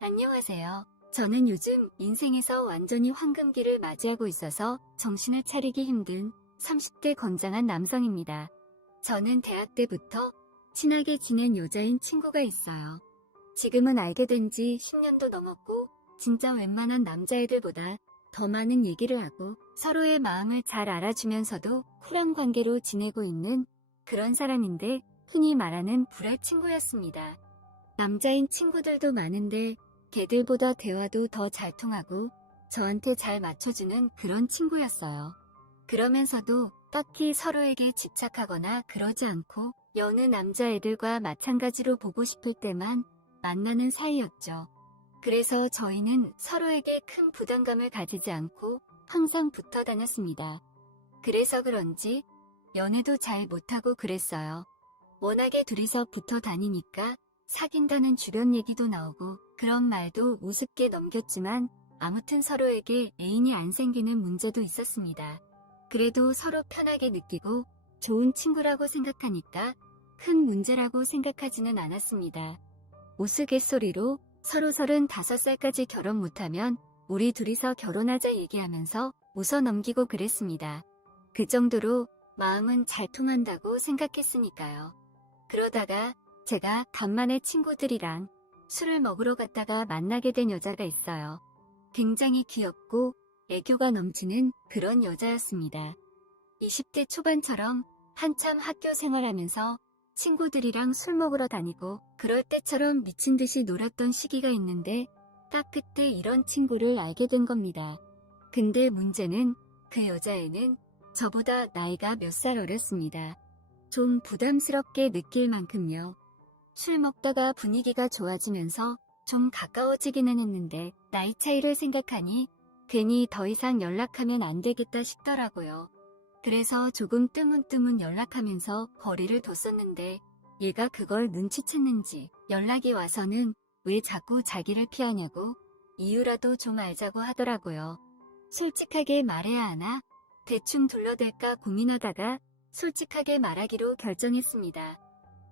안녕하세요. 저는 요즘 인생에서 완전히 황금기를 맞이하고 있어서 정신을 차리기 힘든 30대 건장한 남성입니다. 저는 대학 때부터 친하게 지낸 여자인 친구가 있어요. 지금은 알게 된 지 10년도 넘었고 진짜 웬만한 남자애들보다 더 많은 얘기를 하고 서로의 마음을 잘 알아주면서도 쿨한 관계로 지내고 있는 그런 사람인데 흔히 말하는 불알 친구였습니다. 남자인 친구들도 많은데 걔들보다 대화도 더 잘 통하고 저한테 잘 맞춰주는 그런 친구였어요. 그러면서도 딱히 서로에게 집착하거나 그러지 않고 여느 남자애들과 마찬가지로 보고 싶을 때만 만나는 사이였죠. 그래서 저희는 서로에게 큰 부담감을 가지지 않고 항상 붙어 다녔습니다. 그래서 그런지 연애도 잘 못하고 그랬어요. 워낙에 둘이서 붙어 다니니까 사귄다는 주변 얘기도 나오고 그런 말도 우습게 넘겼지만 아무튼 서로에게 애인이 안 생기는 문제도 있었습니다. 그래도 서로 편하게 느끼고 좋은 친구라고 생각하니까 큰 문제라고 생각하지는 않았습니다. 우스갯소리로 서로 35살까지 결혼 못하면 우리 둘이서 결혼하자 얘기하면서 웃어 넘기고 그랬습니다. 그 정도로 마음은 잘 통한다고 생각했으니까요. 그러다가 제가 간만에 친구들이랑 술을 먹으러 갔다가 만나게 된 여자가 있어요. 굉장히 귀엽고 애교가 넘치는 그런 여자였습니다. 20대 초반처럼 한참 학교 생활하면서 친구들이랑 술 먹으러 다니고 그럴 때처럼 미친 듯이 놀았던 시기가 있는데 딱 그때 이런 친구를 알게 된 겁니다. 근데 문제는 그 여자애는 저보다 나이가 몇 살 어렸습니다. 좀 부담스럽게 느낄 만큼요. 술 먹다가 분위기가 좋아지면서 좀 가까워지기는 했는데 나이 차이를 생각하니 괜히 더 이상 연락하면 안 되겠다 싶더라고요. 그래서 조금 뜨문뜨문 연락하면서 거리를 뒀었는데 얘가 그걸 눈치챘는지 연락이 와서는 왜 자꾸 자기를 피하냐고 이유라도 좀 알자고 하더라고요. 솔직하게 말해야 하나? 대충 둘러댈까 고민하다가 솔직하게 말하기로 결정했습니다.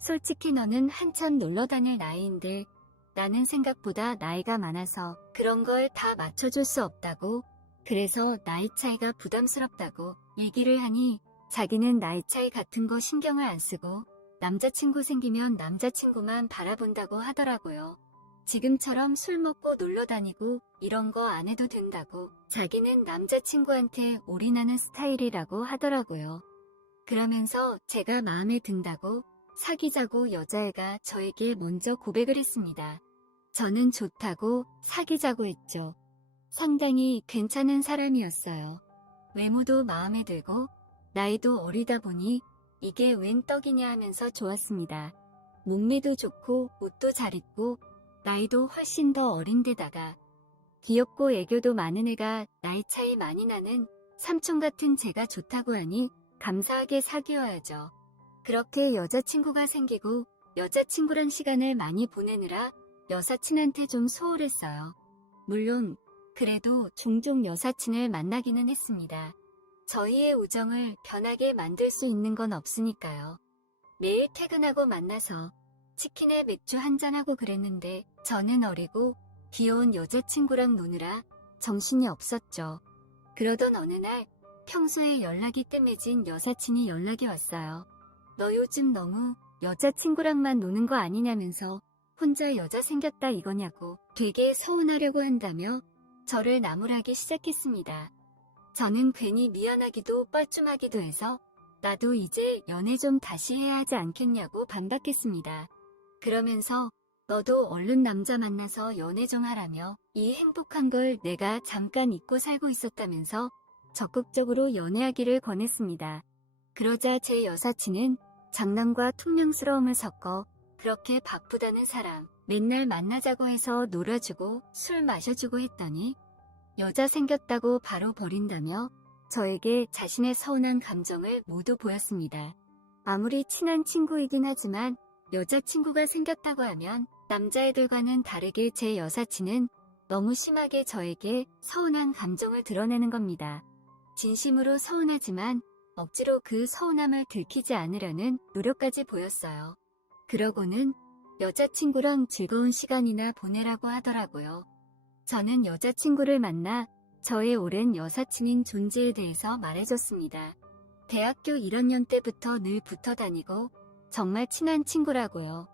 솔직히 너는 한참 놀러 다닐 나이인데 나는 생각보다 나이가 많아서 그런 걸 다 맞춰줄 수 없다고, 그래서 나이 차이가 부담스럽다고 얘기를 하니 자기는 나이 차이 같은 거 신경을 안 쓰고 남자친구 생기면 남자친구만 바라본다고 하더라고요. 지금처럼 술 먹고 놀러 다니고 이런 거 안 해도 된다고 자기는 남자친구한테 올인하는 스타일이라고 하더라고요. 그러면서 제가 마음에 든다고 사귀자고 여자애가 저에게 먼저 고백을 했습니다. 저는 좋다고 사귀자고 했죠. 상당히 괜찮은 사람이었어요. 외모도 마음에 들고 나이도 어리다 보니 이게 웬 떡이냐 하면서 좋았습니다. 몸매도 좋고 옷도 잘 입고 나이도 훨씬 더 어린데다가 귀엽고 애교도 많은 애가 나이 차이 많이 나는 삼촌 같은 제가 좋다고 하니 감사하게 사귀어야죠. 그렇게 여자친구가 생기고 여자친구랑 시간을 많이 보내느라 여사친한테 좀 소홀했어요. 물론 그래도 종종 여사친을 만나기는 했습니다. 저희의 우정을 변하게 만들 수 있는 건 없으니까요. 매일 퇴근하고 만나서 치킨에 맥주 한잔하고 그랬는데 저는 어리고 귀여운 여자친구랑 노느라 정신이 없었죠. 그러던 어느 날 평소에 연락이 뜸해진 여사친이 연락이 왔어요. 너 요즘 너무 여자친구랑만 노는 거 아니냐면서 혼자 여자 생겼다 이거냐고 되게 서운하려고 한다며 저를 나무라기 시작했습니다. 저는 괜히 미안하기도 뻘쭘하기도 해서 나도 이제 연애 좀 다시 해야 하지 않겠냐고 반박했습니다. 그러면서 너도 얼른 남자 만나서 연애 좀 하라며 이 행복한 걸 내가 잠깐 잊고 살고 있었다면서 적극적으로 연애하기를 권했습니다. 그러자 제 여사친은 장난과 퉁명스러움을 섞어 그렇게 바쁘다는 사람 맨날 만나자고 해서 놀아주고 술 마셔주고 했더니 여자 생겼다고 바로 버린다며 저에게 자신의 서운한 감정을 모두 보였습니다. 아무리 친한 친구이긴 하지만 여자친구가 생겼다고 하면 남자애들과는 다르게 제 여사친은 너무 심하게 저에게 서운한 감정을 드러내는 겁니다. 진심으로 서운하지만 억지로 그 서운함을 들키지 않으려는 노력까지 보였어요. 그러고는 여자친구랑 즐거운 시간이나 보내라고 하더라고요. 저는 여자친구를 만나 저의 오랜 여사친인 존재에 대해서 말해줬습니다. 대학교 1학년 때부터 늘 붙어 다니고 정말 친한 친구라고요.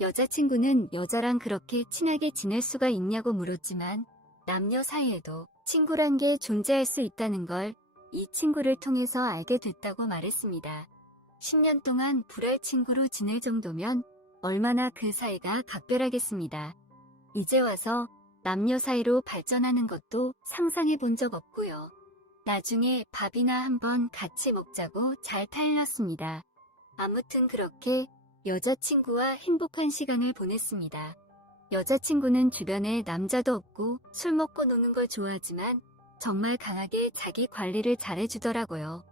여자친구는 여자랑 그렇게 친하게 지낼 수가 있냐고 물었지만 남녀 사이에도 친구란 게 존재할 수 있다는 걸 이 친구를 통해서 알게 됐다고 말했습니다. 10년 동안 불알 친구로 지낼 정도면 얼마나 그 사이가 각별하겠습니다. 이제 와서 남녀 사이로 발전하는 것도 상상해 본 적 없고요. 나중에 밥이나 한번 같이 먹자고 잘 타일렀습니다. 아무튼 그렇게 여자친구와 행복한 시간을 보냈습니다. 여자친구는 주변에 남자도 없고 술 먹고 노는 걸 좋아하지만 정말 강하게 자기 관리를 잘해주더라고요.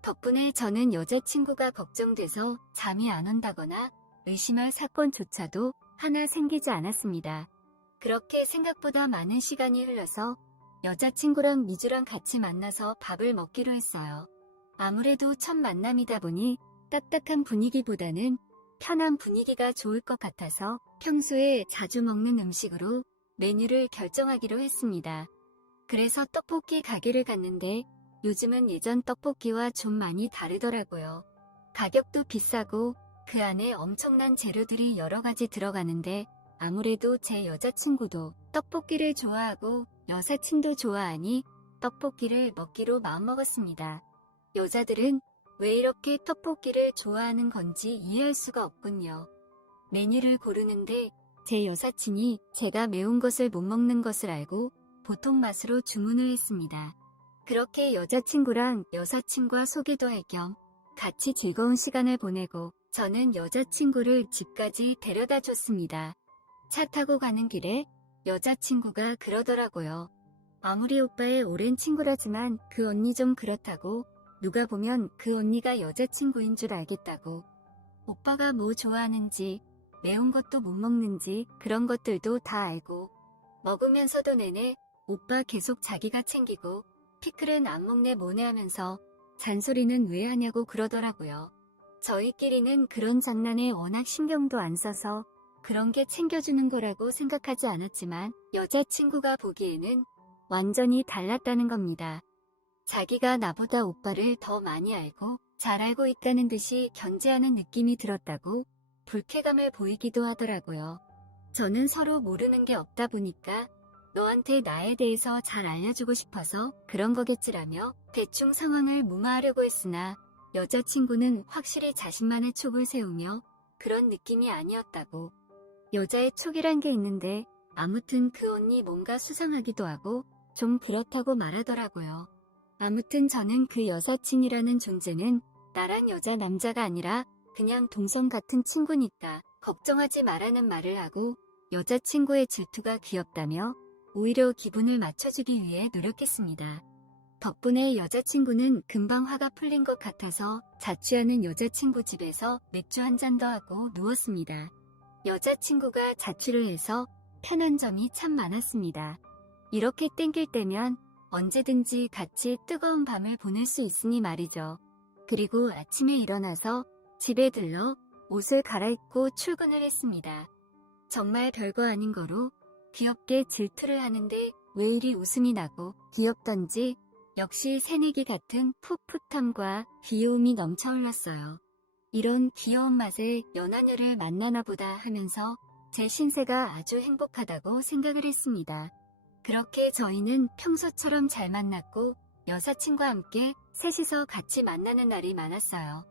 덕분에 저는 여자친구가 걱정돼서 잠이 안 온다거나 의심할 사건조차도 하나 생기지 않았습니다. 그렇게 생각보다 많은 시간이 흘러서 여자친구랑 미주랑 같이 만나서 밥을 먹기로 했어요. 아무래도 첫 만남이다 보니 딱딱한 분위기보다는 편한 분위기가 좋을 것 같아서 평소에 자주 먹는 음식으로 메뉴를 결정하기로 했습니다. 그래서 떡볶이 가게를 갔는데 요즘은 예전 떡볶이와 좀 많이 다르더라고요. 가격도 비싸고 그 안에 엄청난 재료들이 여러 가지 들어가는데 아무래도 제 여자친구도 떡볶이를 좋아하고 여사친도 좋아하니 떡볶이를 먹기로 마음먹었습니다. 여자들은 왜 이렇게 떡볶이를 좋아하는 건지 이해할 수가 없군요. 메뉴를 고르는데 제 여사친이 제가 매운 것을 못 먹는 것을 알고 보통 맛으로 주문을 했습니다. 그렇게 여자친구랑 여사친과 소개도 할 겸 같이 즐거운 시간을 보내고 저는 여자친구를 집까지 데려다 줬습니다. 차 타고 가는 길에 여자친구가 그러더라고요. 아무리 오빠의 오랜 친구라지만 그 언니 좀 그렇다고 누가 보면 그 언니가 여자친구인 줄 알겠다고. 오빠가 뭐 좋아하는지 매운 것도 못 먹는지 그런 것들도 다 알고 먹으면서도 내내 오빠 계속 자기가 챙기고 피클은 안 먹네 뭐네 하면서 잔소리는 왜 하냐고 그러더라고요. 저희끼리는 그런 장난에 워낙 신경도 안 써서 그런 게 챙겨주는 거라고 생각하지 않았지만 여자친구가 보기에는 완전히 달랐다는 겁니다. 자기가 나보다 오빠를 더 많이 알고 잘 알고 있다는 듯이 견제하는 느낌이 들었다고 불쾌감을 보이기도 하더라고요. 저는 서로 모르는 게 없다 보니까 너한테 나에 대해서 잘 알려주고 싶어서 그런 거겠지라며 대충 상황을 무마하려고 했으나 여자친구는 확실히 자신만의 촉을 세우며 그런 느낌이 아니었다고. 여자의 촉이란 게 있는데 아무튼 그 언니 뭔가 수상하기도 하고 좀 그렇다고 말하더라고요. 아무튼 저는 그 여사친이라는 존재는 나랑 여자 남자가 아니라 그냥 동성 같은 친구니까 걱정하지 말라는 말을 하고 여자친구의 질투가 귀엽다며 오히려 기분을 맞춰주기 위해 노력했습니다. 덕분에 여자친구는 금방 화가 풀린 것 같아서 자취하는 여자친구 집에서 맥주 한 잔 더 하고 누웠습니다. 여자친구가 자취를 해서 편한 점이 참 많았습니다. 이렇게 땡길 때면 언제든지 같이 뜨거운 밤을 보낼 수 있으니 말이죠. 그리고 아침에 일어나서 집에 들러 옷을 갈아입고 출근을 했습니다. 정말 별거 아닌 거로 귀엽게 질투를 하는데 왜 이리 웃음이 나고 귀엽던지 역시 새내기 같은 풋풋함과 귀여움이 넘쳐 흘렀어요. 이런 귀여운 맛에 연하녀를 만나나 보다 하면서 제 신세가 아주 행복하다고 생각을 했습니다. 그렇게 저희는 평소처럼 잘 만났고 여사친과 함께 셋이서 같이 만나는 날이 많았어요.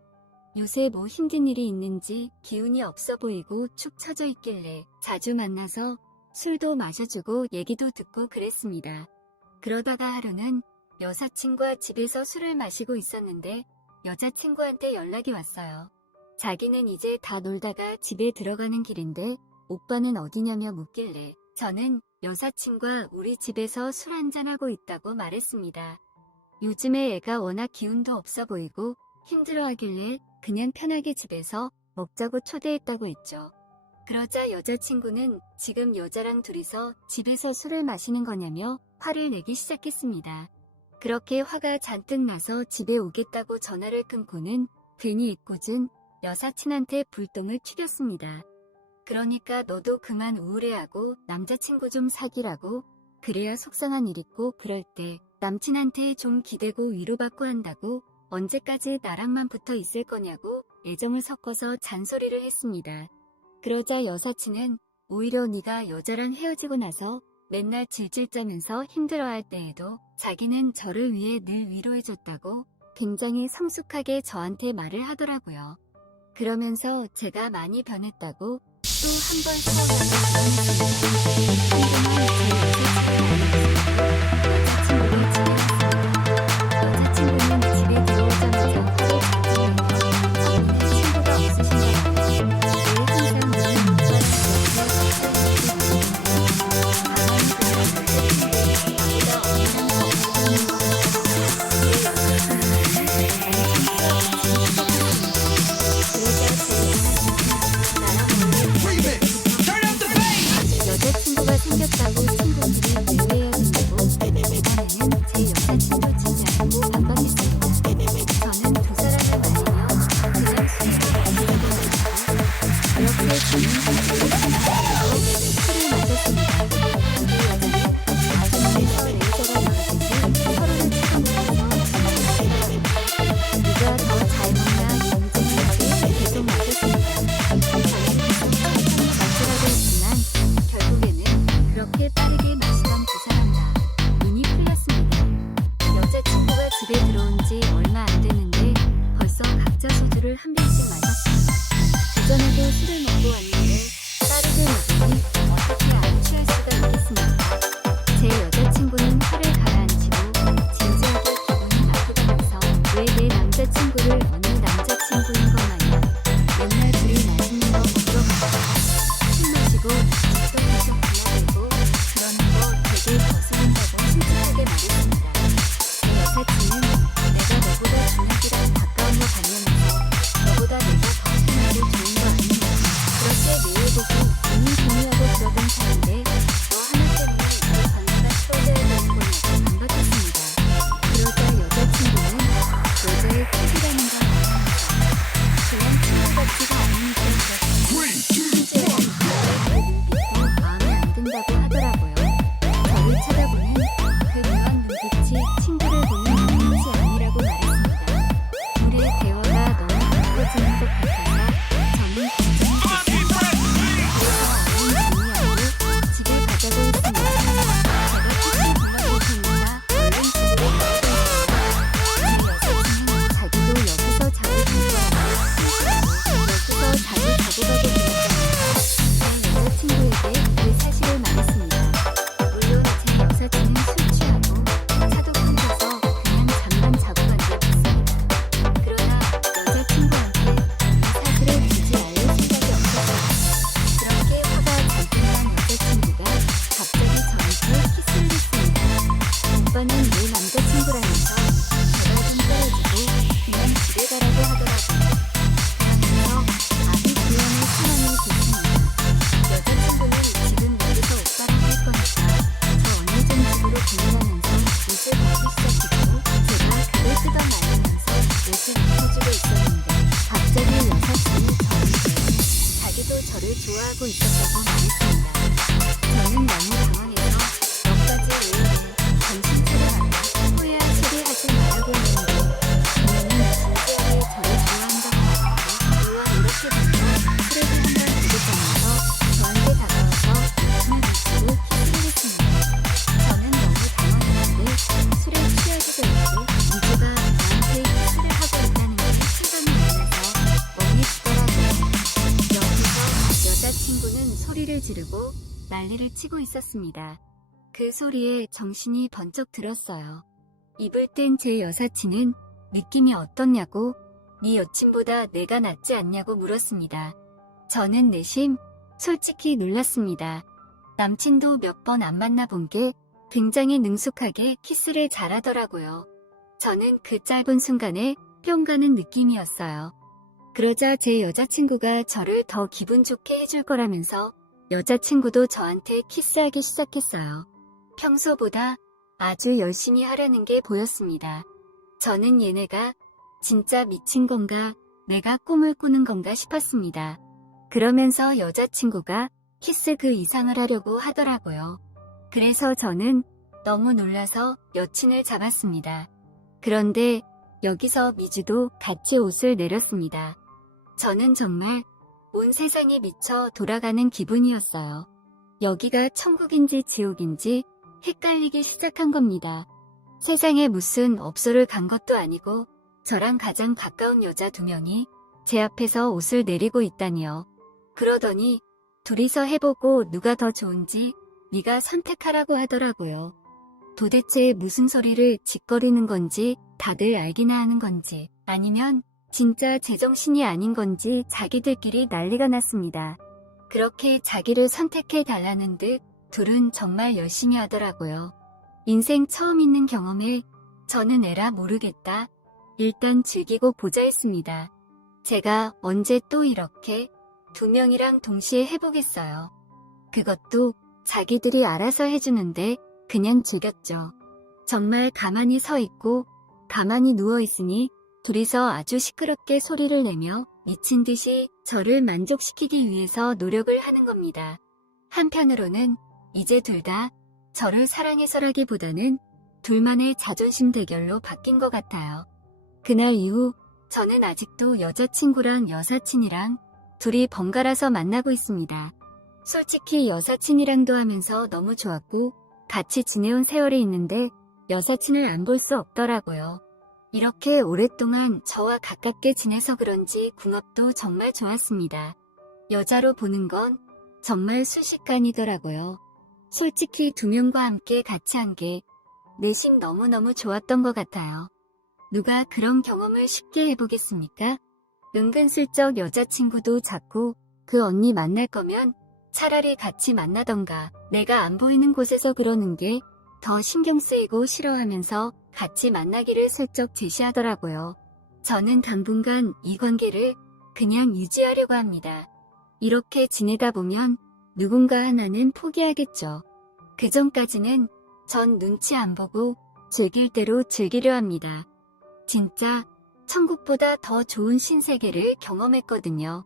요새 뭐 힘든 일이 있는지 기운이 없어 보이고 축 처져 있길래 자주 만나서 술도 마셔주고 얘기도 듣고 그랬습니다. 그러다가 하루는 여사친과 집에서 술을 마시고 있었는데 여자친구한테 연락이 왔어요. 자기는 이제 다 놀다가 집에 들어가는 길인데 오빠는 어디냐며 묻길래 저는 여사친과 우리 집에서 술 한잔하고 있다고 말했습니다. 요즘에 애가 워낙 기운도 없어 보이고 힘들어하길래 그냥 편하게 집에서 먹자고 초대했다고 했죠. 그러자 여자친구는 지금 여자랑 둘이서 집에서 술을 마시는 거냐며 화를 내기 시작했습니다. 그렇게 화가 잔뜩 나서 집에 오겠다고 전화를 끊고는 괜히 잊고준 여사친한테 불똥을 튀겼습니다. 그러니까 너도 그만 우울해하고 남자친구 좀 사귀라고. 그래야 속상한 일 있고 그럴 때 남친한테 좀 기대고 위로받고 한다고. 언제까지 나랑만 붙어 있을 거냐고 애정을 섞어서 잔소리를 했습니다. 그러자 여사친은 오히려 네가 여자랑 헤어지고 나서 맨날 질질 짜면서 힘들어할 때에도 자기는 저를 위해 늘 위로해줬다고 굉장히 성숙하게 저한테 말을 하더라고요. 그러면서 제가 많이 변했다고 또 한 번 서운하게 여자친구는 집에 들어오자마자 화를 자기는 친구가 없으신가 봐요. 왜 항상 문을 못 여자친구가 생겼다고 친구들이 내외해준다고 대단해는 제 여자친구 진짜 알고 반박했습니다. 저는 두 사람을 만나며 그냥 술을 이렇게 저는 술을 마셨습니다. 그 여자는 아줌마에서 레이저가 나오듯이 서로를 쳐다보면서 누가 더 잘 먹나 경쟁하듯이 계속 마셨습니다. 저는 마시라고 했지만 결국에는 그렇게 빠르게 마시던 두 사람 다 눈이 풀렸습니다. 여자친구가 집에 들어온 지 얼마 안 됐는데 벌써 각자 소주를 한 병씩 마셨습니다. 그전에도 술을 먹고 왔는데 빠르게 먹으니 어떻게 안 취할 수가 있겠습니까? 제 여자친구는 화를 가라앉히고 진지하게 기분이 나쁘다면서 왜 내 남자친구를 어느 남자친구인 것 마냥 맨날 둘이 맛있는 거 먹으러 가다가 술 마시고 집도 계속 불러대고 그러는 거 되게 거슬린다고 솔직하게 말했습니다. 제 여사친은 내가 너보다 주눅이랑 가까운 거 같냐면서 너보다 내가 더 편하고 좋은 거 아니냐. 그렇게 매일 보고 이미 동의하고 그러던 차인데 너 하나 때문에 내 관계가 틀어져야 되는 거냐고 반박했습니다. 그러자 여자친구는 여자의 킥이라는 걸 말하면서 그런 친구 같지가 않으니까 심지어 내 눈빛도 마음에 안 든다고 하더라고요. 저를 쳐다보는 그 묘한 눈빛이 친구를 보는 눈빛이 아니라고 말했습니다. 둘의 대화가 너무 가까워지는 것 같아서 저는 걱정했습니다. 그래서 얼른 정리하고 집에 가자고 했습니다. 제가 택시 불러줄 테니까 얼른 집으로 가자고 했어요. 제 여사친은 자기도 여기서 자고 싶어하고 여기서 자주 자고 가고 그랬다면서 제 여자친구에게 그 사실을 말했습니다. 물론 제 여사친은 술 취하고 차도 끊겨서 그냥 잠만 자고 간 적 있습니다. 그러나 여자친구한테 이 사실을 굳이 알릴 생각이 없었어요. 그렇게 화가 잔뜩 난 여자친구가 갑자기 저한테 키스를 했습니다. 오빠는 내 남자친구라면서 제가 좀 떨어지고 그냥 집에 가라고 하더라고요. 그러면서 아비 구현의 순환을 듣습니다. 여자친구는 지금 여기서 오빠랑 할 거니까 저 언니 좀 집으로 보내라면서 옷을 벗기 시작했고 제가 그걸 뜯어 말리면서 옷을 입혀주고 있었는데 갑자기 여사친이 저한테 자기도 저를 좋아하고 있었다고 말했습니다. 저는 너무 당황해서 너까지 왜 이래 정신 차려라 후야 소리하지 말라고 했는데 그녀는 진지하게 저를 좋아한다고 하고 우와 이렇게부터 술을 한잔 주겠다면서 저한테 다가와서 웃으며 미치고 키스를 했습니다. 저는 너무 당황했는데 술에 취하기도 했고 이주가 나한테 키스를 하고 있다는 게 실감이 안 나서 멍해지더라고요. 여기서 여자친구는 소리를 지르고 난리를 치고 있었습니다. 그 소리에 정신이 번쩍 들었어요. 입을 뗀 제 여사친은 느낌이 어떻냐고 네 여친보다 내가 낫지 않냐고 물었습니다. 저는 내심 솔직히 놀랐습니다. 남친도 몇 번 안 만나본 게 굉장히 능숙하게 키스를 잘하더라고요. 저는 그 짧은 순간에 뿅 가는 느낌이었어요. 그러자 제 여자친구가 저를 더 기분 좋게 해줄 거라면서 여자친구도 저한테 키스하기 시작했어요. 평소보다 아주 열심히 하려는 게 보였습니다. 저는 얘네가 진짜 미친 건가, 내가 꿈을 꾸는 건가 싶었습니다. 그러면서 여자친구가 키스 그 이상을 하려고 하더라고요. 그래서 저는 너무 놀라서 여친을 잡았습니다. 그런데 여기서 미주도 같이 옷을 내렸습니다. 저는 정말 온 세상이 미쳐 돌아가는 기분이었어요. 여기가 천국인지 지옥인지 헷갈리기 시작한 겁니다. 세상에 무슨 업소를 간 것도 아니고 저랑 가장 가까운 여자 2명이 제 앞에서 옷을 내리고 있다니요. 그러더니 둘이서 해보고 누가 더 좋은지 네가 선택하라고 하더라고요. 도대체 무슨 소리를 짓거리는 건지 다들 알기나 하는 건지 아니면 진짜 제정신이 아닌 건지 자기들끼리 난리가 났습니다. 그렇게 자기를 선택해 달라는 듯 둘은 정말 열심히 하더라고요. 인생 처음 있는 경험에 저는 에라 모르겠다. 일단 즐기고 보자 했습니다. 제가 언제 또 이렇게 2명이랑 동시에 해보겠어요. 그것도 자기들이 알아서 해주는데 그냥 즐겼죠. 정말 가만히 서 있고 가만히 누워 있으니 둘이서 아주 시끄럽게 소리를 내며 미친 듯이 저를 만족시키기 위해서 노력을 하는 겁니다. 한편으로는 이제 둘 다 저를 사랑해서라기보다는 둘만의 자존심 대결로 바뀐 것 같아요. 그날 이후 저는 아직도 여자친구랑 여사친이랑 둘이 번갈아서 만나고 있습니다. 솔직히 여사친이랑도 하면서 너무 좋았고 같이 지내온 세월이 있는데 여사친을 안 볼 수 없더라고요. 이렇게 오랫동안 저와 가깝게 지내서 그런지 궁합도 정말 좋았습니다. 여자로 보는 건 정말 순식간이더라고요. 솔직히 2명과 함께 같이 한 게 내심 너무너무 좋았던 것 같아요. 누가 그런 경험을 쉽게 해보겠습니까? 은근슬쩍 여자친구도 자꾸 그 언니 만날 거면 차라리 같이 만나던가 내가 안 보이는 곳에서 그러는 게 더 신경 쓰이고 싫어하면서 같이 만나기를 슬쩍 제시하더라고요. 저는 당분간 이 관계를 그냥 유지하려고 합니다. 이렇게 지내다 보면 누군가 하나는 포기하겠죠. 그 전까지는 전 눈치 안 보고 즐길 대로 즐기려 합니다. 진짜 천국보다 더 좋은 신세계를 경험했거든요.